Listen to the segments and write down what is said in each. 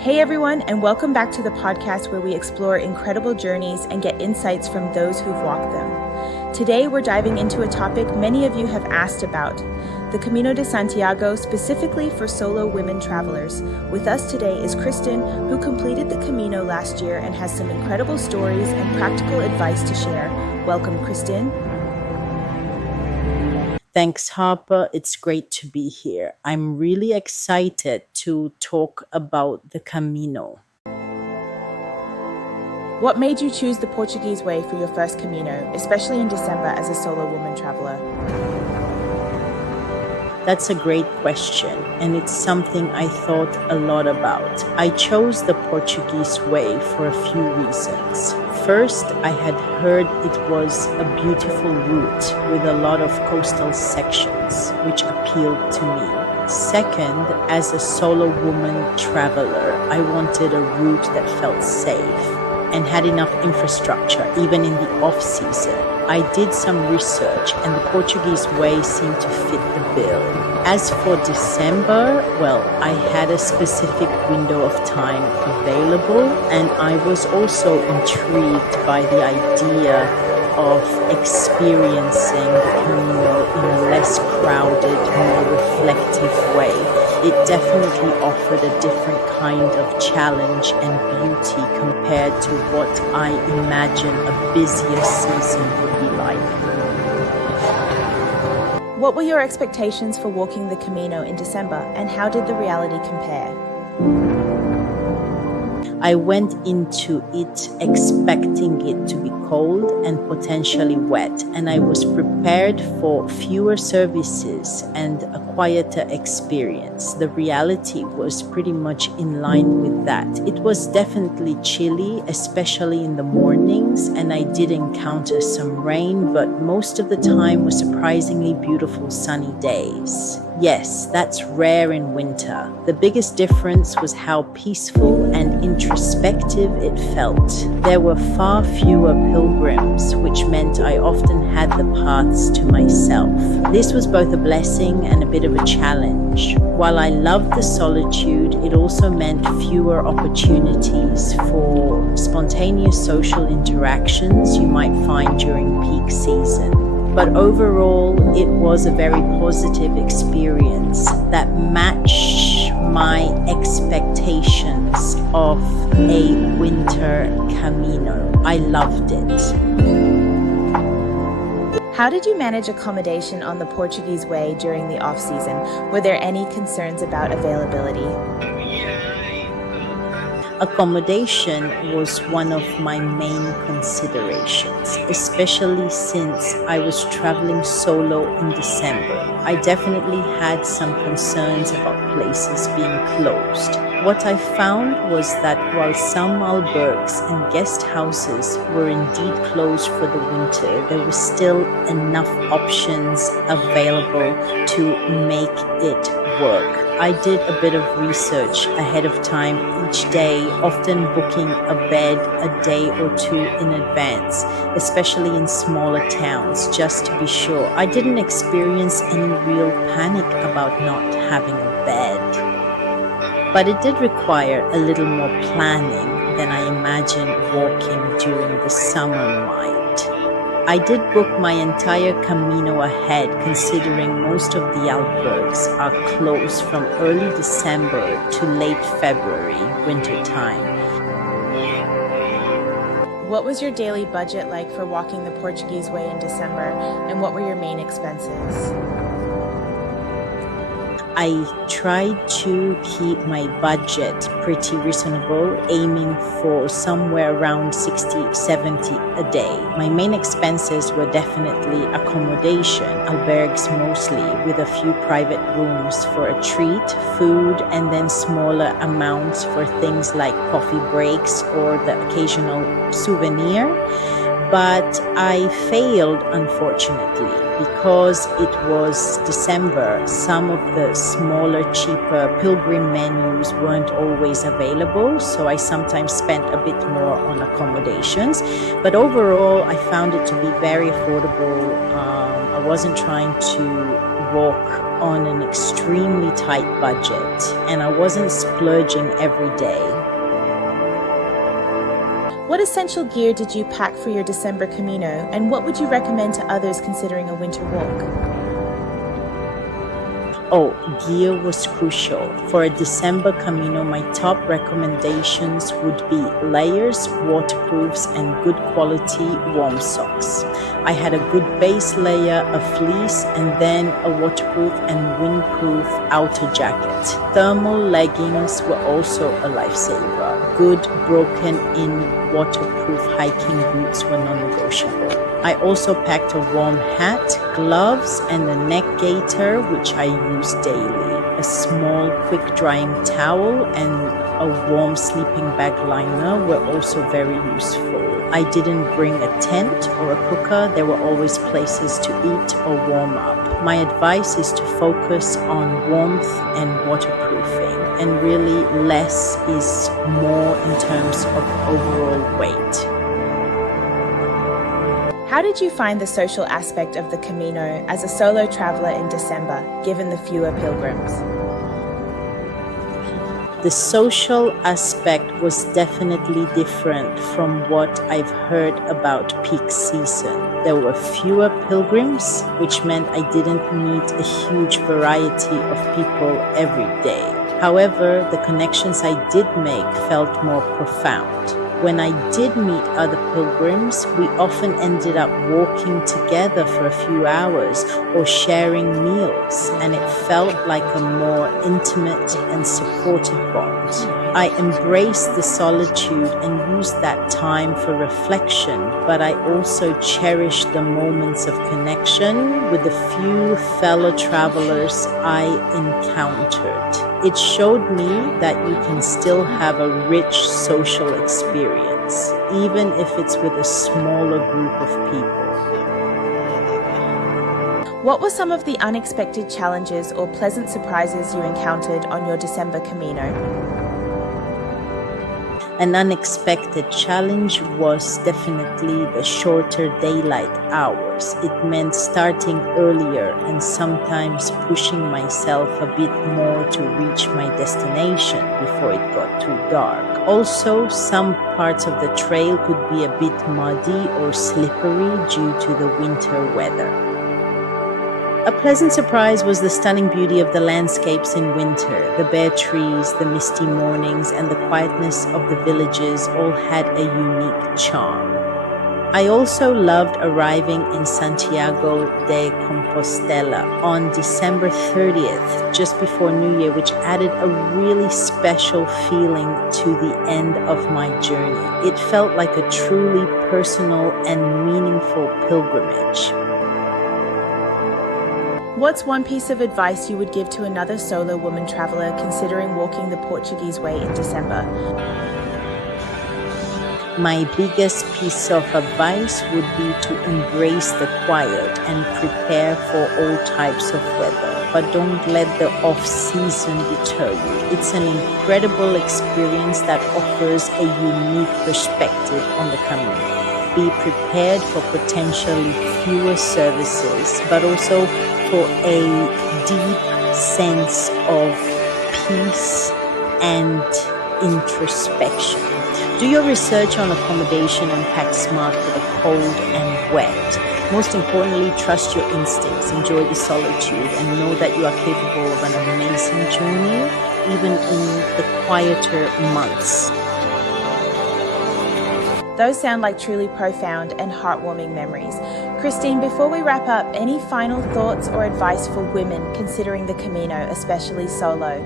Hey everyone, and welcome back to the podcast where we explore incredible journeys and get insights from those who've walked them. Today we're diving into a topic many of you have asked about, the Camino de Santiago, specifically for solo women travelers. With us today is Kristen, who completed the Camino last year and has some incredible stories and practical advice to share. Welcome, Kristen. Thanks, Harper. It's great to be here. I'm really excited to talk about the Camino. What made you choose the Portuguese way for your first Camino, especially in December as a solo woman traveler? That's a great question, and it's something I thought a lot about. I chose the Portuguese way for a few reasons. First, I had heard it was a beautiful route with a lot of coastal sections, which appealed to me. Second, as a solo woman traveler, I wanted a route that felt safe and had enough infrastructure, even in the off-season. I did some research and the Portuguese way seemed to fit the bill. As for December, well, I had a specific window of time available, and I was also intrigued by the idea of experiencing the Camino in a less crowded, more reflective way. It definitely offered a different kind of challenge and beauty compared to what I imagine a busier season would be like. What were your expectations for walking the Camino in December, and how did the reality compare? I went into it expecting it to be cold and potentially wet, and I was prepared for fewer services and a quieter experience. The reality was pretty much in line with that. It was definitely chilly, especially in the mornings, and I did encounter some rain, but most of the time were surprisingly beautiful sunny days. Yes, that's rare in winter. The biggest difference was how peaceful and introspective it felt. There were far fewer pilgrims, which meant I often had the paths to myself. This was both a blessing and a bit of a challenge. While I loved the solitude, it also meant fewer opportunities for spontaneous social interactions you might find during peak season. But overall, it was a very positive experience that matched my expectations of a winter Camino. I loved it. How did you manage accommodation on the Portuguese way during the off-season? Were there any concerns about availability? Accommodation was one of my main considerations, especially since I was traveling solo in December. I definitely had some concerns about places being closed. What I found was that while some albergues and guest houses were indeed closed for the winter, there were still enough options available to make it work. I did a bit of research ahead of time each day, often booking a bed a day or two in advance, especially in smaller towns, just to be sure. I didn't experience any real panic about not having a bed. But it did require a little more planning than I imagined walking during the summer might. I did book my entire Camino ahead, considering most of the albergues are closed from early December to late February, winter time. What was your daily budget like for walking the Portuguese way in December, and what were your main expenses? I tried to keep my budget pretty reasonable, aiming for somewhere around 60, 70 a day. My main expenses were definitely accommodation, albergues mostly, with a few private rooms for a treat, food, and then smaller amounts for things like coffee breaks or the occasional souvenir. But I failed, unfortunately, because it was December. Some of the smaller, cheaper pilgrim menus weren't always available, so I sometimes spent a bit more on accommodations. But overall, I found it to be very affordable. I wasn't trying to walk on an extremely tight budget, and I wasn't splurging every day. What essential gear did you pack for your December Camino, and what would you recommend to others considering a winter walk? Oh, gear was crucial. For a December Camino, my top recommendations would be layers, waterproofs, and good quality warm socks. I had a good base layer, a fleece, and then a waterproof and windproof outer jacket. Thermal leggings were also a lifesaver. Good broken-in waterproof hiking boots were non-negotiable. I also packed a warm hat, gloves, and a neck gaiter, which I use daily. A small, quick-drying towel and a warm sleeping bag liner were also very useful. I didn't bring a tent or a cooker. There were always places to eat or warm up. My advice is to focus on warmth and waterproofing, and really less is more in terms of overall weight. How did you find the social aspect of the Camino as a solo traveler in December, given the fewer pilgrims? The social aspect was definitely different from what I've heard about peak season. There were fewer pilgrims, which meant I didn't meet a huge variety of people every day. However, the connections I did make felt more profound. When I did meet other pilgrims, we often ended up walking together for a few hours or sharing meals, and it felt like a more intimate and supportive bond. I embraced the solitude and used that time for reflection, but I also cherished the moments of connection with the few fellow travelers I encountered. It showed me that you can still have a rich social experience, even if it's with a smaller group of people. What were some of the unexpected challenges or pleasant surprises you encountered on your December Camino? An unexpected challenge was definitely the shorter daylight hours. It meant starting earlier and sometimes pushing myself a bit more to reach my destination before it got too dark. Also, some parts of the trail could be a bit muddy or slippery due to the winter weather. A pleasant surprise was the stunning beauty of the landscapes in winter. The bare trees, the misty mornings, and the quietness of the villages all had a unique charm. I also loved arriving in Santiago de Compostela on December 30th, just before New Year, which added a really special feeling to the end of my journey. It felt like a truly personal and meaningful pilgrimage. What's one piece of advice you would give to another solo woman traveler considering walking the Portuguese way in December? My biggest piece of advice would be to embrace the quiet and prepare for all types of weather, but don't let the off-season deter you. It's an incredible experience that offers a unique perspective on the Camino. Be prepared for potentially fewer services, but also for a deep sense of peace and introspection. Do your research on accommodation and pack smart for the cold and wet. Most importantly, trust your instincts, enjoy the solitude, and know that you are capable of an amazing journey, even in the quieter months. Those sound like truly profound and heartwarming memories. Christine, before we wrap up, any final thoughts or advice for women considering the Camino, especially solo?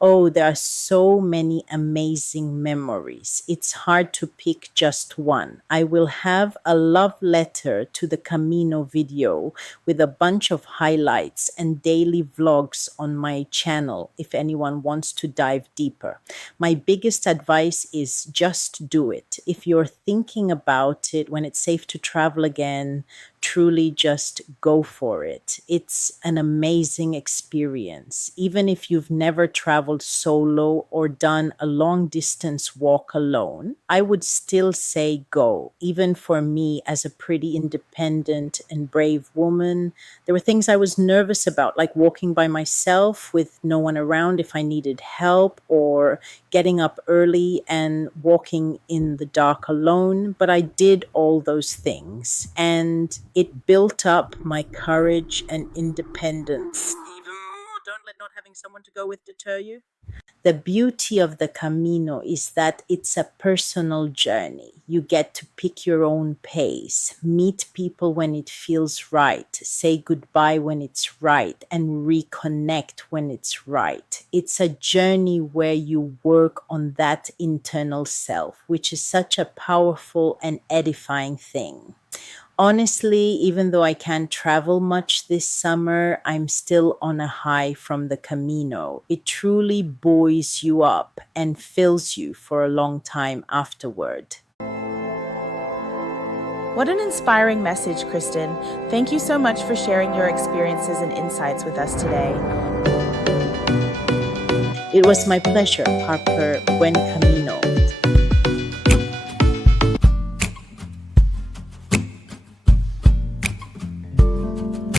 Oh, there are so many amazing memories. It's hard to pick just one. I will have a love letter to the Camino video with a bunch of highlights and daily vlogs on my channel if anyone wants to dive deeper. My biggest advice is just do it. If you're thinking about it when it's safe to travel again, truly just go for it. It's an amazing experience. Even if you've never traveled solo or done a long distance walk alone, I would still say go. Even for me, as a pretty independent and brave woman, there were things I was nervous about, like walking by myself with no one around if I needed help, or getting up early and walking in the dark alone. But I did all those things, and it built up my courage and independence. Even don't let not having someone to go with deter you. The beauty of the Camino is that it's a personal journey. You get to pick your own pace, meet people when it feels right, say goodbye when it's right, and reconnect when it's right. It's a journey where you work on that internal self, which is such a powerful and edifying thing. Honestly, even though I can't travel much this summer, I'm still on a high from the Camino. It truly buoys you up and fills you for a long time afterward. What an inspiring message, Kristen. Thank you so much for sharing your experiences and insights with us today. It was my pleasure, Harper. Buen Camino.